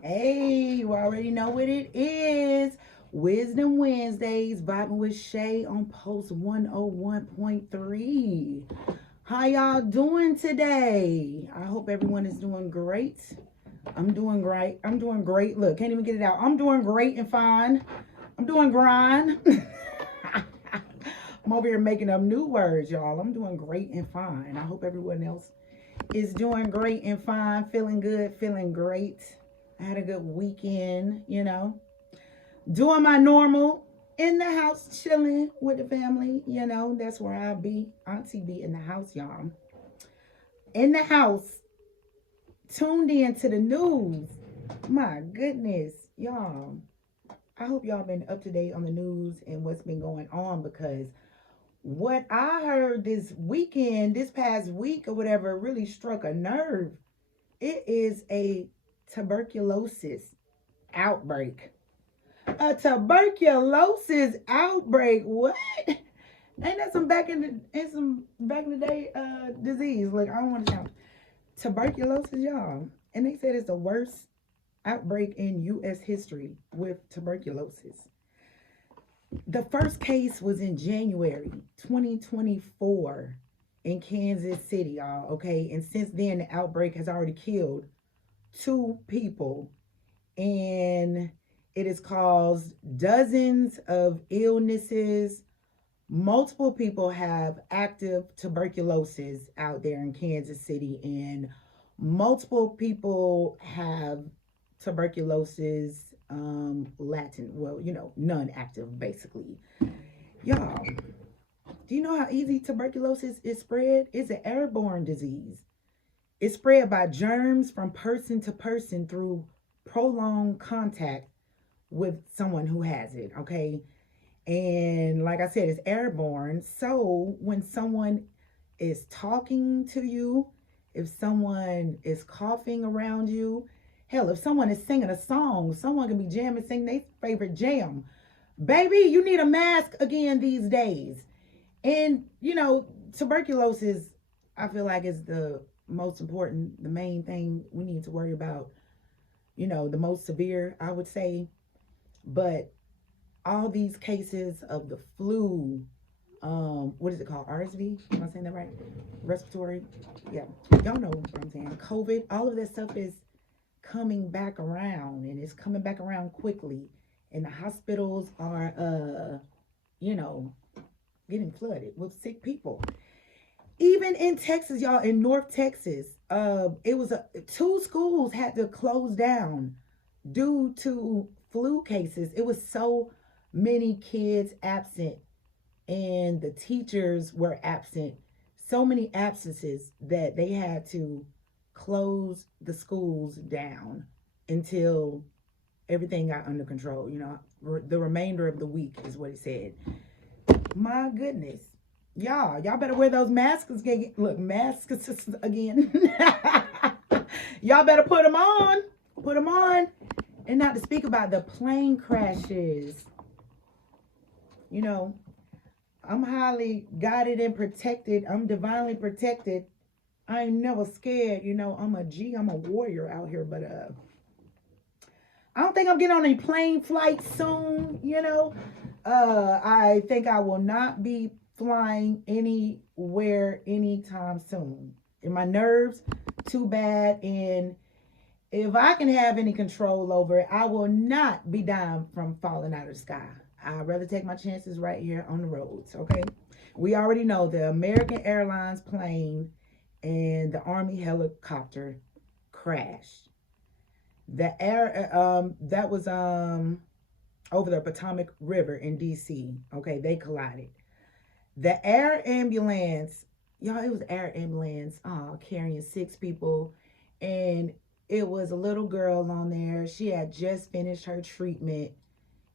Hey, you already know what it is. Wisdom Wednesdays, vibing with Shay on Post 101.3. How y'all doing today? I hope everyone is doing great. I'm doing great. I'm doing great. Look, can't even get it out. I'm doing great and fine. I'm doing grind. I'm over here making up new words, y'all. I'm doing great and fine. I hope everyone else is doing great and fine, feeling good, feeling great. I had a good weekend. Doing my normal in the house, chilling with the family. That's where I'll be. Auntie be in the house, y'all. In the house, tuned in to the news. My goodness, y'all. I hope y'all been up to date on the news and what's been going on because what I heard this weekend, this past week or whatever, really struck a nerve. It is a tuberculosis outbreak. A tuberculosis outbreak. What? Ain't that some back in the day disease? Like, I don't want to sound tuberculosis, y'all. And they said it's the worst outbreak in US history with tuberculosis. The first case was in January 2024 in Kansas City, y'all. Okay. And since then, the outbreak has already killed two people, and it has caused dozens of illnesses. Multiple people have active tuberculosis out there in Kansas City, and multiple people have tuberculosis latent, well, non-active basically. Y'all, do you know how easy tuberculosis is spread? It's an airborne disease. It's spread by germs from person to person through prolonged contact with someone who has it, okay? And like I said, it's airborne. So when someone is talking to you, if someone is coughing around you, hell, if someone is singing a song, someone can be jamming, sing their favorite jam. Baby, you need a mask again these days. And, tuberculosis, I feel like is the most important, the main thing we need to worry about, the most severe, I would say. But all these cases of the flu, what is it called? RSV? Am I saying that right? Respiratory? Yeah. Y'all know what I'm saying. COVID, all of that stuff is coming back around, and it's coming back around quickly. And the hospitals are, you know, getting flooded with sick people. Even in Texas, y'all, in North Texas, it was two schools had to close down due to flu cases. It was so many kids absent, and the teachers were absent. So many absences that they had to close the schools down until everything got under control. The remainder of the week is what he said. My goodness. Y'all better wear those masks. Look, masks again. Y'all better put them on. Put them on. And not to speak about the plane crashes. I'm highly guided and protected. I'm divinely protected. I ain't never scared. I'm a G. I'm a warrior out here. But I don't think I'm getting on a plane flight soon. I think I will not be flying anywhere anytime soon. And my nerves too bad, and if I can have any control over it, I will not be dying from falling out of the sky. I'd rather take my chances right here on the roads, okay? We already know the American Airlines plane and the Army helicopter crashed. The air that was over the Potomac River in DC. Okay, they collided. The air ambulance, y'all, it was air ambulance carrying six people, and it was a little girl on there. She had just finished her treatment,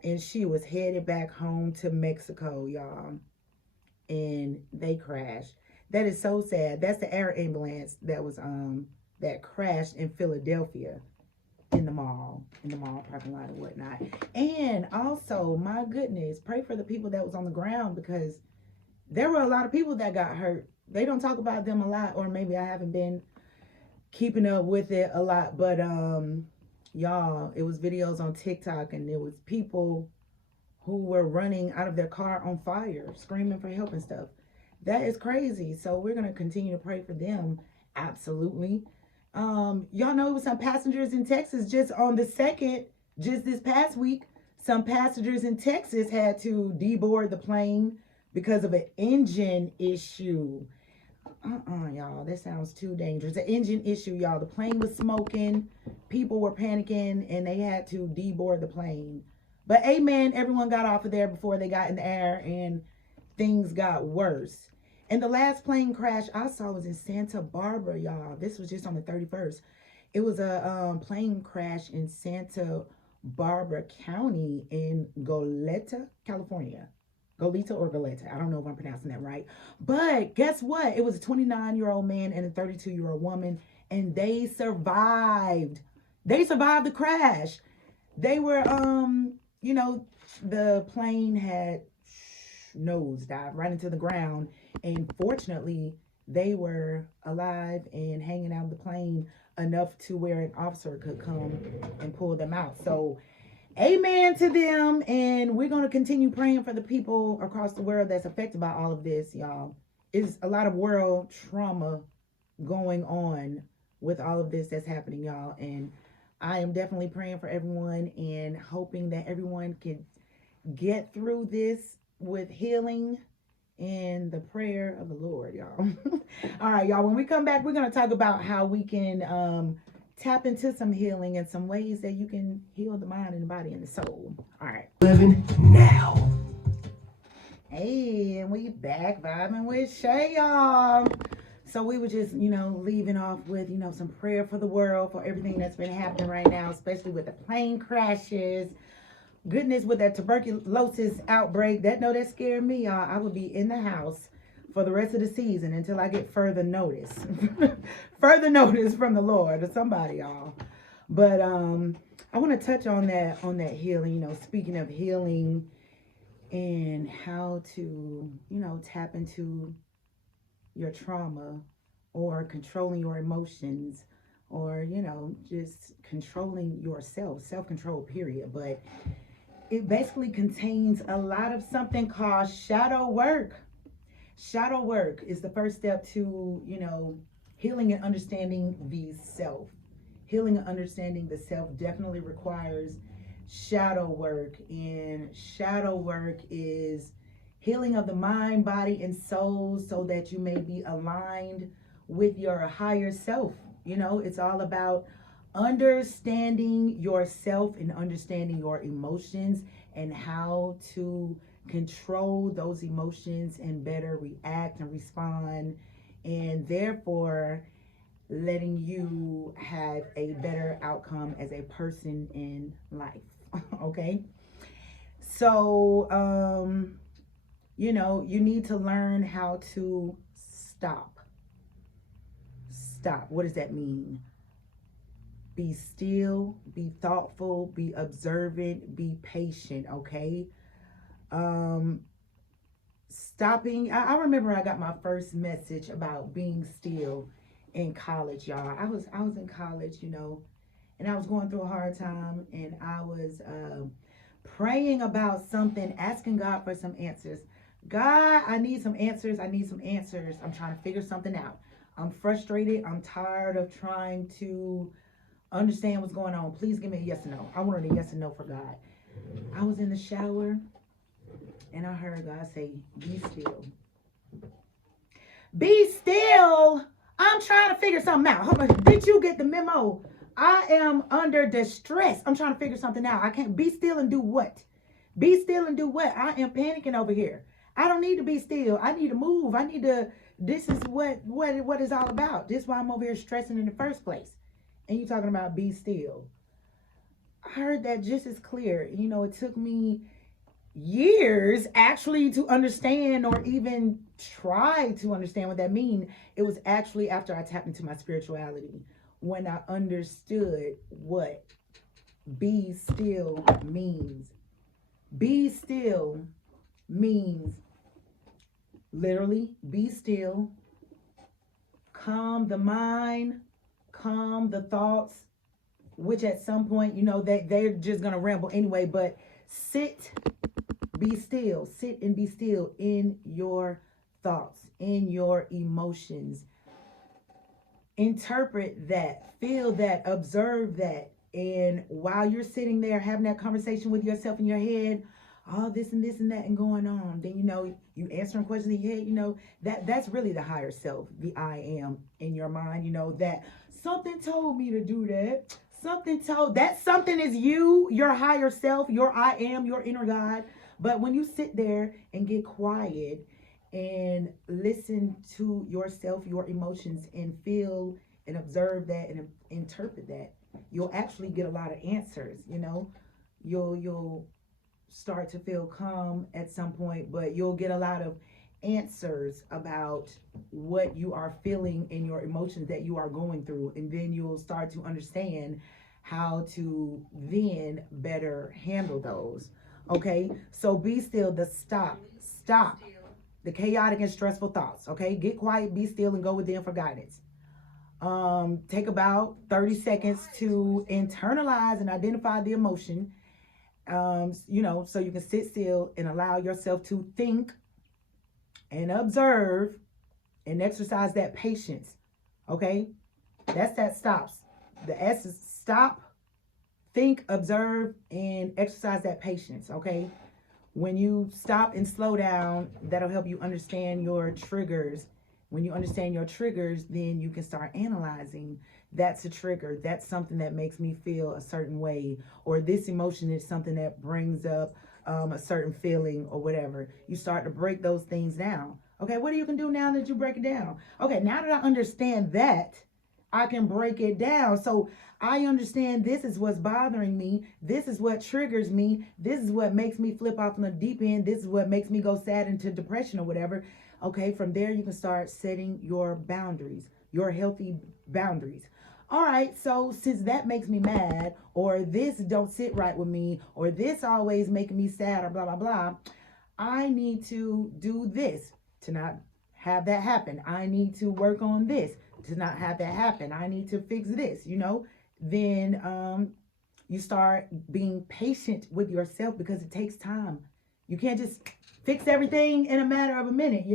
and she was headed back home to Mexico, y'all, and they crashed. That is so sad. That's the air ambulance that crashed in Philadelphia in the mall parking lot and whatnot. And also, my goodness, pray for the people that was on the ground, because there were a lot of people that got hurt. They don't talk about them a lot, or maybe I haven't been keeping up with it a lot, but Y'all, it was videos on TikTok, and there was people who were running out of their car on fire, screaming for help and stuff. That is crazy. So we're gonna continue to pray for them. Absolutely. Y'all know it was some passengers in Texas just on the second, just this past week. Some passengers in Texas had to deboard the plane because of an engine issue. Y'all, that sounds too dangerous. An engine issue, y'all. The plane was smoking, people were panicking, and they had to deboard the plane. But amen, everyone got off of there before they got in the air, and things got worse. And the last plane crash I saw was in Santa Barbara, y'all. This was just on the 31st. It was a plane crash in Santa Barbara County in Goleta, California. Goleta or Goleta. I don't know if I'm pronouncing that right. But guess what? It was a 29-year-old man and a 32-year-old woman, and they survived. They survived the crash. They were, the plane had nosedived right into the ground, and fortunately, they were alive and hanging out of the plane enough to where an officer could come and pull them out. So amen to them. And we're going to continue praying for the people across the world that's affected by all of this, y'all. It's a lot of world trauma going on with all of this that's happening, y'all. And I am definitely praying for everyone and hoping that everyone can get through this with healing and the prayer of the Lord, y'all. All right, y'all. When we come back, we're going to talk about how we can tap into some healing and some ways that you can heal the mind and the body and the soul. All right. Living now. Hey, and we back vibing with Shay, y'all. So we were just, leaving off with, some prayer for the world, for everything that's been happening right now, especially with the plane crashes. Goodness, with that tuberculosis outbreak, that scared me, y'all. I would be in the house for the rest of the season until I get further notice. Further notice from the Lord or somebody, y'all. But I want to touch on that healing, speaking of healing and how to, tap into your trauma or controlling your emotions or, just controlling yourself, self-control, period. But it basically contains a lot of something called shadow work. Shadow work is the first step to, healing and understanding the self. Healing and understanding the self definitely requires shadow work. And shadow work is healing of the mind, body, and soul so that you may be aligned with your higher self. It's all about understanding yourself and understanding your emotions and how to control those emotions and better react and respond, and therefore letting you have a better outcome as a person in life. Okay, so you need to learn how to stop. What does that mean? Be still, be thoughtful, be observant, be patient, okay? Stopping. I remember I got my first message about being still in college, y'all. I was in college, and I was going through a hard time, and I was praying about something, asking God for some answers. God, I need some answers. I'm trying to figure something out. I'm frustrated. I'm tired of trying to understand what's going on. Please give me a yes or no. I wanted a yes and no for God. I was in the shower and I heard God say, be still. Be still. I'm trying to figure something out. Hold on. Did you get the memo? I am under distress. I'm trying to figure something out. I can't be still and do what? Be still and do what? I am panicking over here. I don't need to be still. I need to move. This is what it's all about. This is why I'm over here stressing in the first place. And you talking about be still. I heard that just as clear. It took me years actually to understand or even try to understand what that means. It was actually after I tapped into my spirituality when I understood what be still means. Be still means literally be still, calm the mind, calm the thoughts, which at some point, they're just going to ramble anyway. But sit, be still, sit and be still in your thoughts, in your emotions. Interpret that, feel that, observe that. And while you're sitting there having that conversation with yourself in your head, all this and this and that and going on, then you answering questions in your head, that's really the higher self, the I am in your mind, that something told me to do that. That something is you, your higher self, your I am, your inner God. But when you sit there and get quiet and listen to yourself, your emotions, and feel and observe that and interpret that, you'll actually get a lot of answers. You'll start to feel calm at some point, but you'll get a lot of answers about what you are feeling in your emotions that you are going through, and then you'll start to understand how to then better handle those. Okay, so be still, the stop the chaotic and stressful thoughts. Okay, get quiet, be still, and go within for guidance. Take about 30 seconds to internalize and identify the emotion. So you can sit still and allow yourself to think and observe and exercise that patience. Okay, that stops. The S is stop, think, observe, and exercise that patience. Okay, when you stop and slow down, that'll help you understand your triggers. When you understand your triggers, then you can start analyzing. That's a trigger. That's something that makes me feel a certain way. Or this emotion is something that brings up a certain feeling or whatever. You start to break those things down. Okay, what you can do now that you break it down? Okay, now that I understand that, I can break it down. So I understand this is what's bothering me. This is what triggers me. This is what makes me flip off on the deep end. This is what makes me go sad into depression or whatever. Okay, from there you can start setting your boundaries, your healthy boundaries. All right, so since that makes me mad, or this don't sit right with me, or this always making me sad, or blah, blah, blah, I need to do this to not have that happen. I need to work on this to not have that happen. I need to fix this, then you start being patient with yourself, because it takes time. You can't just fix everything in a matter of a minute.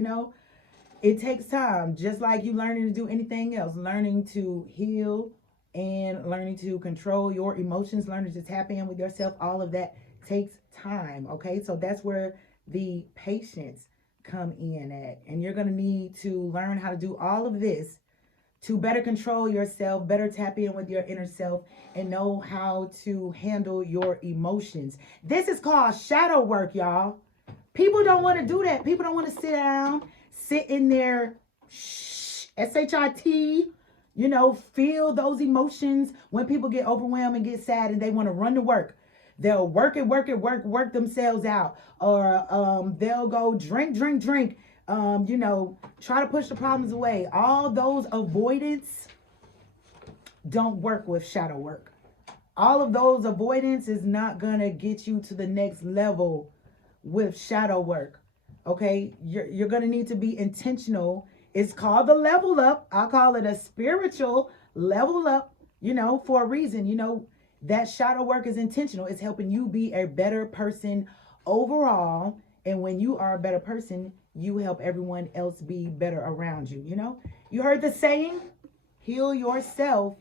It takes time, just like you learning to do anything else, learning to heal and learning to control your emotions, learning to tap in with yourself. All of that takes time. Okay, so that's where the patience come in at, and you're going to need to learn how to do all of this to better control yourself, better tap in with your inner self, and know how to handle your emotions. This is called shadow work, y'all. People don't want to do that. People don't want to sit in there, S-H-I-T, feel those emotions. When people get overwhelmed and get sad and they want to run to work, they'll work themselves out. Or they'll go drink, try to push the problems away. All those avoidance don't work with shadow work. All of those avoidance is not going to get you to the next level with shadow work. Okay, you're going to need to be intentional. It's called the level up. I call it a spiritual level up, for a reason. That shadow work is intentional. It's helping you be a better person overall. And when you are a better person, you help everyone else be better around you. You heard the saying, heal yourself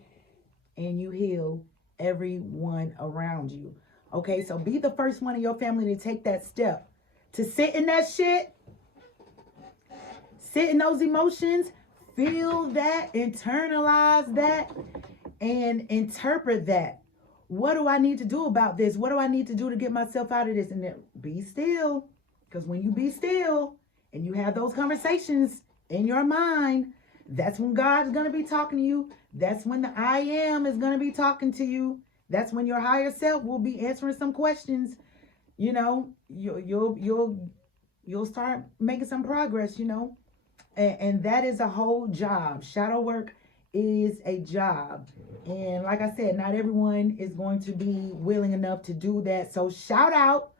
and you heal everyone around you. Okay, so be the first one in your family to take that step, to sit in that shit, sit in those emotions, feel that, internalize that, and interpret that. What do I need to do about this? What do I need to do to get myself out of this? And then be still, because when you be still and you have those conversations in your mind, that's when God's going to be talking to you. That's when the I am is going to be talking to you. That's when your higher self will be answering some questions. You'll start making some progress, and that is a whole job. Shadow work is a job. And like I said, not everyone is going to be willing enough to do that. So shout out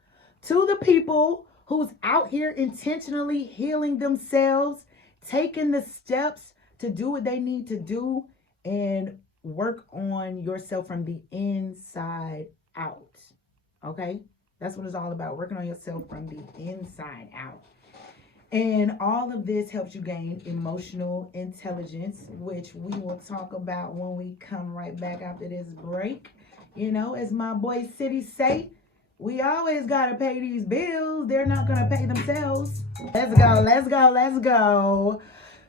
to the people who's out here intentionally healing themselves, taking the steps to do what they need to do, and work on yourself from the inside out. Okay? That's what it's all about, working on yourself from the inside out. And all of this helps you gain emotional intelligence, which we will talk about when we come right back after this break. You know, as my boy City say, we always gotta pay these bills. They're not gonna pay themselves. Let's go, let's go, let's go.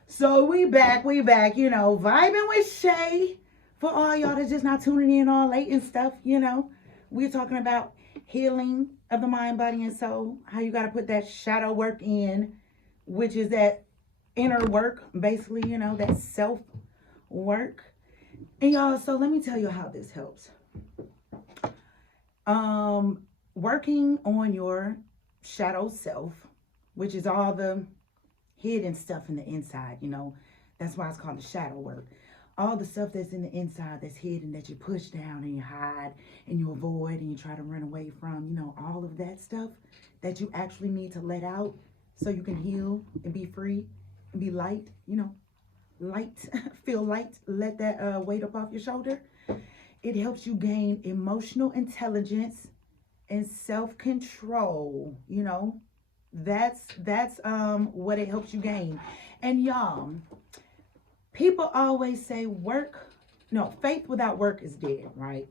So we back, you know, vibing with Shay. For all y'all that's just not tuning in all late and stuff, you know, we're talking about healing of the mind, body, and soul. How you gotta put that shadow work in, which is that inner work, basically, you know, that self work. And y'all, so let me tell you how this helps. Working on your shadow self, which is all the hidden stuff in the inside, you know, that's why it's called the shadow work. All the stuff that's in the inside that's hidden, that you push down and you hide and you avoid and you try to run away from, you know, all of that stuff that you actually need to let out so you can heal and be free and be light, you know, light, feel light, let that weight up off your shoulder. It helps you gain emotional intelligence and self-control, you know. That's what it helps you gain. And y'all, people always say faith without work is dead, right?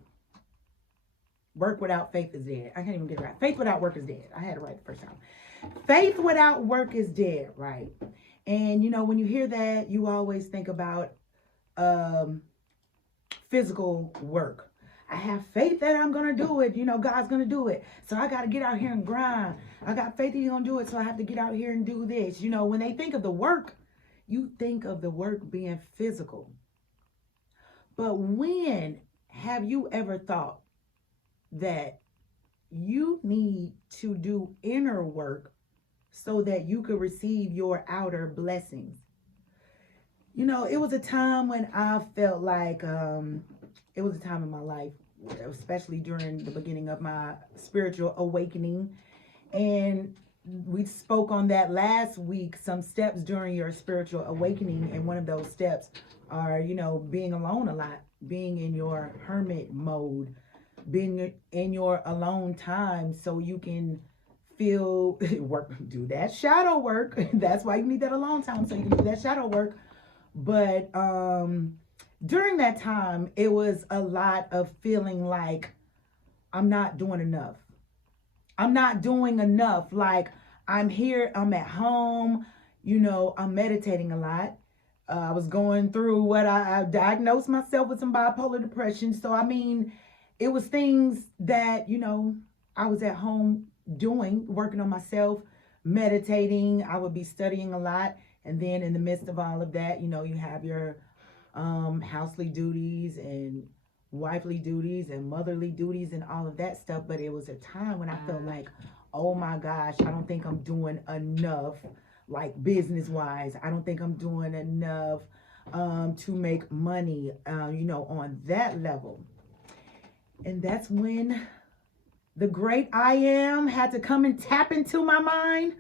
Work without faith is dead. I can't even get it right. Faith without work is dead. I had it right the first time. Faith without work is dead, right? And you know, when you hear that, you always think about physical work. I have faith that I'm gonna do it. You know, God's gonna do it. So I gotta get out here and grind. I got faith that He's gonna do it. So I have to get out here and do this. You know, when they think of the work, you think of the work being physical. But when have you ever thought that you need to do inner work so that you could receive your outer blessings? You know, it was a time when I felt like it was a time in my life, especially during the beginning of my spiritual awakening. And we spoke on that last week, some steps during your spiritual awakening. And one of those steps are, you know, being alone a lot, being in your hermit mode, being in your alone time so you can feel do that shadow work. That's why you need that alone time, so you can do that shadow work. But during that time, it was a lot of feeling like I'm not doing enough. I'm not doing enough. Like, I'm here, I'm at home, you know, I'm meditating a lot. I was going through what I diagnosed myself with some bipolar depression. So, I mean, it was things that, you know, I was at home doing, working on myself, meditating. I would be studying a lot. And then in the midst of all of that, you know, you have your housely duties and wifely duties and motherly duties and all of that stuff. But it was a time when I felt like, oh my gosh, I don't think I'm doing enough, like business wise. I don't think I'm doing enough to make money, you know, on that level. And that's when the great I am had to come and tap into my mind.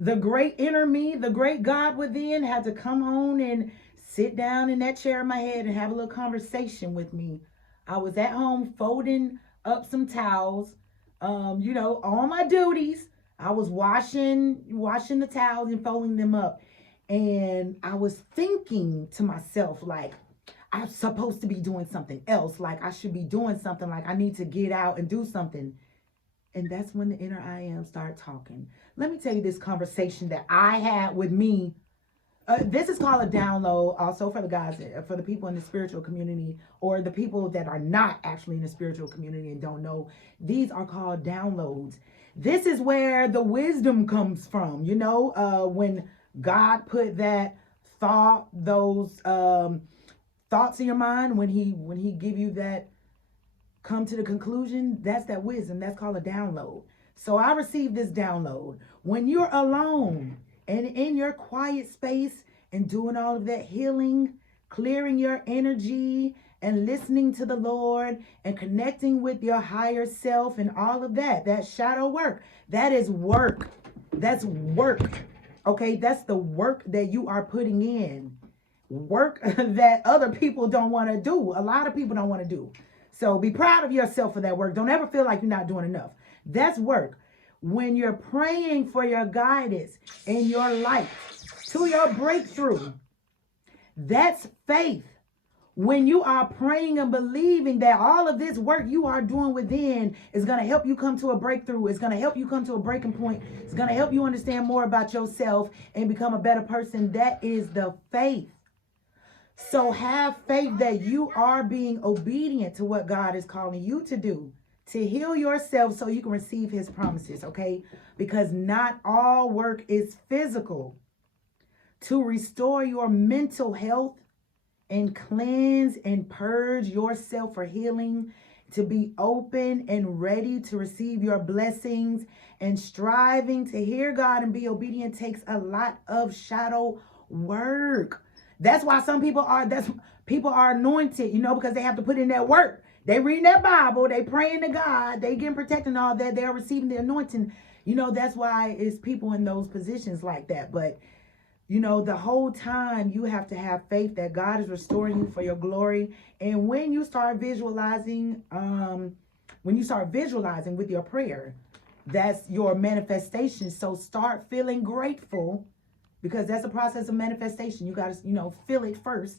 The great inner me, the great God within had to come on and sit down in that chair in my head and have a little conversation with me. I was at home folding up some towels, you know, all my duties. I was washing the towels and folding them up. And I was thinking to myself, like, I'm supposed to be doing something else. Like, I should be doing something. Like, I need to get out and do something. And that's when the inner I am started talking. Let me tell you this conversation that I had with me. This is called a download, also for the guys, for the people in the spiritual community, or the people that are not actually in the spiritual community and don't know. These are called downloads. This is where the wisdom comes from. You know, when God put that thought, those thoughts in your mind, when he give you that, come to the conclusion, that's that wisdom. That's called a download. So I received this download. When you're alone and in your quiet space and doing all of that healing, clearing your energy and listening to the Lord and connecting with your higher self and all of that, that shadow work, that is work. That's work. Okay, that's the work that you are putting in. work that other people don't want to do. A lot of people don't want to do. So be proud of yourself for that work. Don't ever feel like you're not doing enough. That's work. When you're praying for your guidance in your life to your breakthrough, that's faith. When you are praying and believing that all of this work you are doing within is going to help you come to a breakthrough, it's going to help you come to a breaking point, it's going to help you understand more about yourself and become a better person, that is the faith. So have faith that you are being obedient to what God is calling you to do, to heal yourself so you can receive his promises, okay? Because not all work is physical. To restore your mental health and cleanse and purge yourself for healing, to be open and ready to receive your blessings, and striving to hear God and be obedient takes a lot of shadow work. That's why some people are anointed, because they have to put in that work. They reading that Bible, they praying to God, they getting protected and all that, they're receiving the anointing. That's why it's people in those positions like that. But the whole time you have to have faith that God is restoring you for your glory. And when you start visualizing, with your prayer, that's your manifestation. So start feeling grateful, because that's a process of manifestation. You got to, feel it first.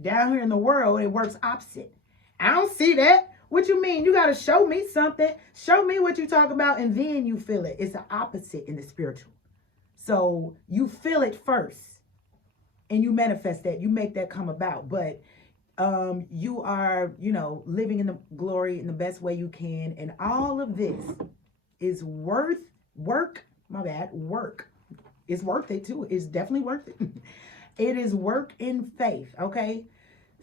Down here in the world, it works opposite. I don't see that. What you mean? You got to show me something. Show me what you talk about, and then you feel it. It's the opposite in the spiritual. So you feel it first and you manifest that. You make that come about. But you are, living in the glory in the best way you can. And all of this is work. It's worth it too. It's definitely worth it. It is work in faith, okay?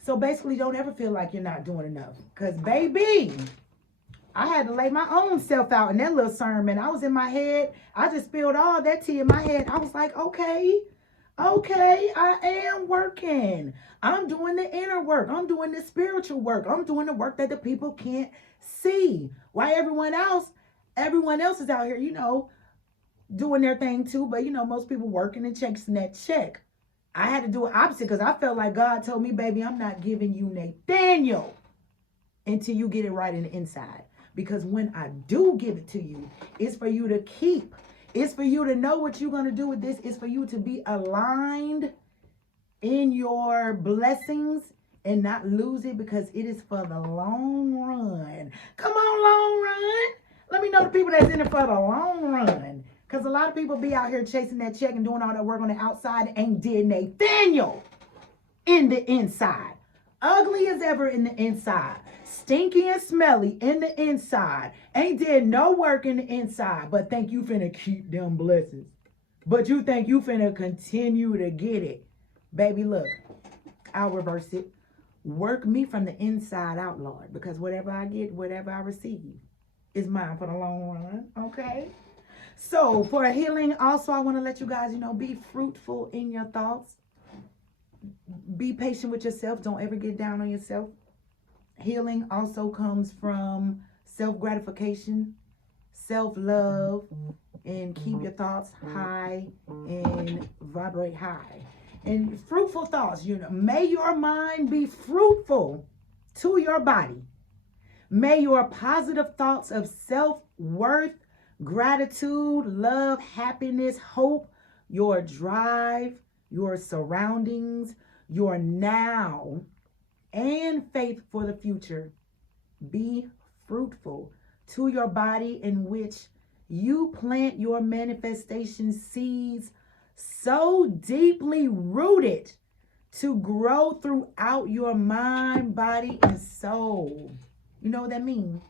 So basically, don't ever feel like you're not doing enough. Because, baby, I had to lay my own self out in that little sermon. I was in my head. I just spilled all that tea in my head. I was like, okay, I am working. I'm doing the inner work. I'm doing the spiritual work. I'm doing the work that the people can't see. Why everyone else is out here, doing their thing too. But, most people working and chasing that check. I had to do it opposite, because I felt like God told me, baby, I'm not giving you Nathaniel until you get it right in the inside. Because when I do give it to you, it's for you to keep. It's for you to know what you're going to do with this. It's for you to be aligned in your blessings and not lose it, because it is for the long run. Come on, long run. Let me know the people that's in it for the long run. Because a lot of people be out here chasing that check and doing all that work on the outside and ain't did Nathaniel in the inside. Ugly as ever in the inside. Stinky and smelly in the inside. Ain't did no work in the inside, but think you finna keep them blessings. But you think you finna continue to get it. Baby, look, I'll reverse it. Work me from the inside out, Lord, because whatever I get, whatever I receive is mine for the long run, okay? So for healing, also, I want to let you guys, be fruitful in your thoughts. Be patient with yourself. Don't ever get down on yourself. Healing also comes from self-gratification, self-love, and keep your thoughts high and vibrate high. And fruitful thoughts, may your mind be fruitful to your body. May your positive thoughts of self-worth, gratitude, love, happiness, hope, your drive, your surroundings, your now, and faith for the future be fruitful to your body, in which you plant your manifestation seeds so deeply rooted to grow throughout your mind, body, and soul. You know what that means?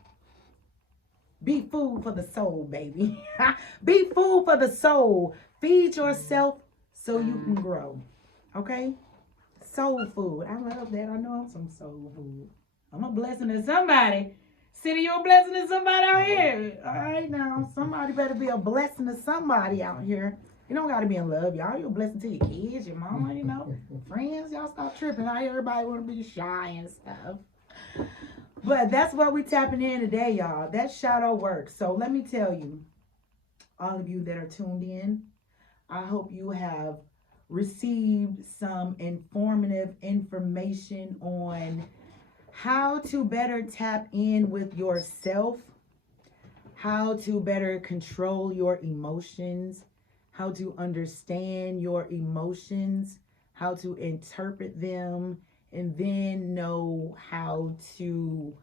Be food for the soul, baby. Be food for the soul. Feed yourself so you can grow. Okay? Soul food. I love that. I know I'm some soul food. I'm a blessing to somebody. City, you're a blessing to somebody out here. All right, now. Somebody better be a blessing to somebody out here. You don't got to be in love, y'all. You're a blessing to your kids, your mama, friends. Y'all stop tripping. How everybody want to be shy and stuff. But that's what we tapping in today, y'all. That's shadow work. So let me tell you, all of you that are tuned in, I hope you have received some informative information on how to better tap in with yourself, how to better control your emotions, how to understand your emotions, how to interpret them, and then know how to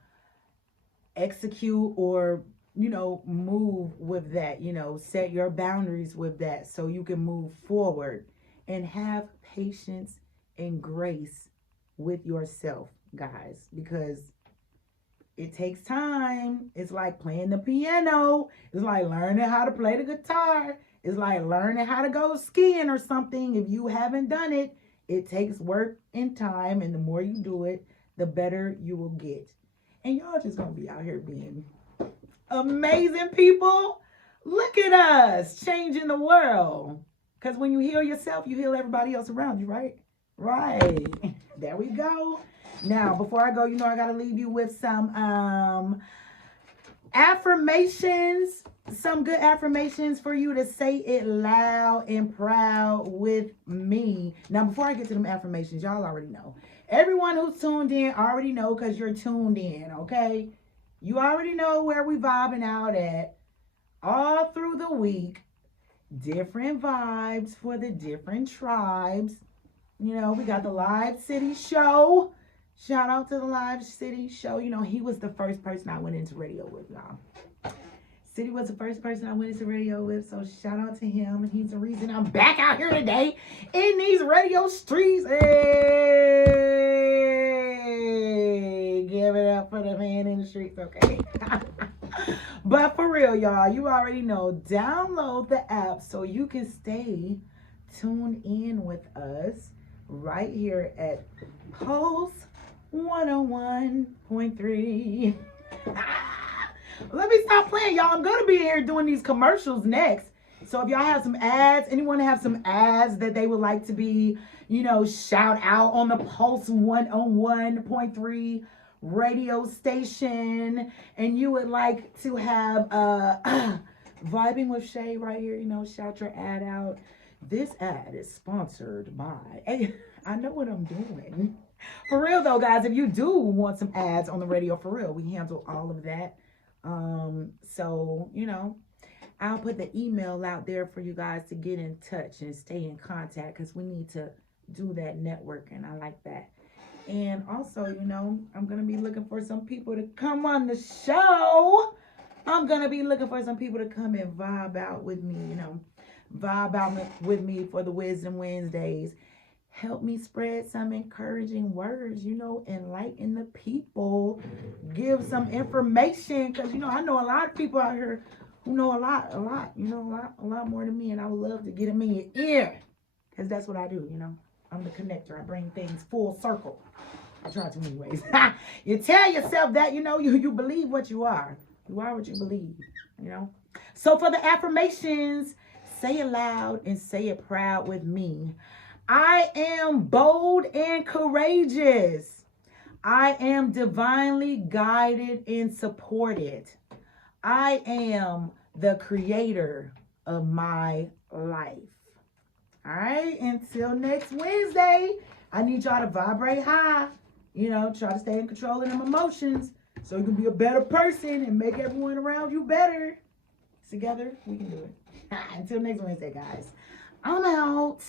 execute or move with that, set your boundaries with that so you can move forward and have patience and grace with yourself, guys, because it takes time. It's like playing the piano. It's like learning how to play the guitar. It's like learning how to go skiing or something. If you haven't done it, it takes work and time. And the more you do it, the better you will get. And y'all just gonna be out here being amazing people. Look at us changing the world. Because when you heal yourself, you heal everybody else around you, right? Right. There we go. Now, before I go, I got to leave you with some affirmations, some good affirmations for you to say it loud and proud with me. Now, before I get to them affirmations, y'all already know. Everyone who's tuned in already know because you're tuned in, okay? You already know where we vibing out at all through the week. Different vibes for the different tribes. We got the Live City show. Shout out to the Live City show. He was the first person I went into radio with, y'all. City was the first person I went into radio with, so shout out to him. He's the reason I'm back out here today in these radio streets. Hey, give it up for the man in the streets, okay? But for real, y'all, you already know, download the app so you can stay tuned in with us right here at Pulse 101.3. Let me stop playing, y'all. I'm going to be here doing these commercials next. So if y'all have some ads, anyone have some ads that they would like to be, shout out on the Pulse 101.3 radio station, and you would like to have Vibing with Shay right here, shout your ad out. This ad is sponsored by, hey, I know what I'm doing. For real though, guys, if you do want some ads on the radio, for real, we handle all of that. So, I'll put the email out there for you guys to get in touch and stay in contact, because we need to do that networking. I like that. And also, I'm going to be looking for some people to come on the show. I'm going to be looking for some people to come and vibe out with me, vibe out with me for the Wisdom Wednesdays. Help me spread some encouraging words, enlighten the people, give some information, because, I know a lot of people out here who know a lot, a lot more than me, and I would love to get them in your ear, because that's what I do, I'm the connector. I bring things full circle. I try to anyways. You tell yourself that, you believe what you are. You are what you believe, So for the affirmations, say it loud and say it proud with me. I am bold and courageous. I am divinely guided and supported. I am the creator of my life. All right, until next Wednesday, I need y'all to vibrate high. Try to stay in control of them emotions so you can be a better person and make everyone around you better. Together, we can do it. Until next Wednesday, guys. I'm out.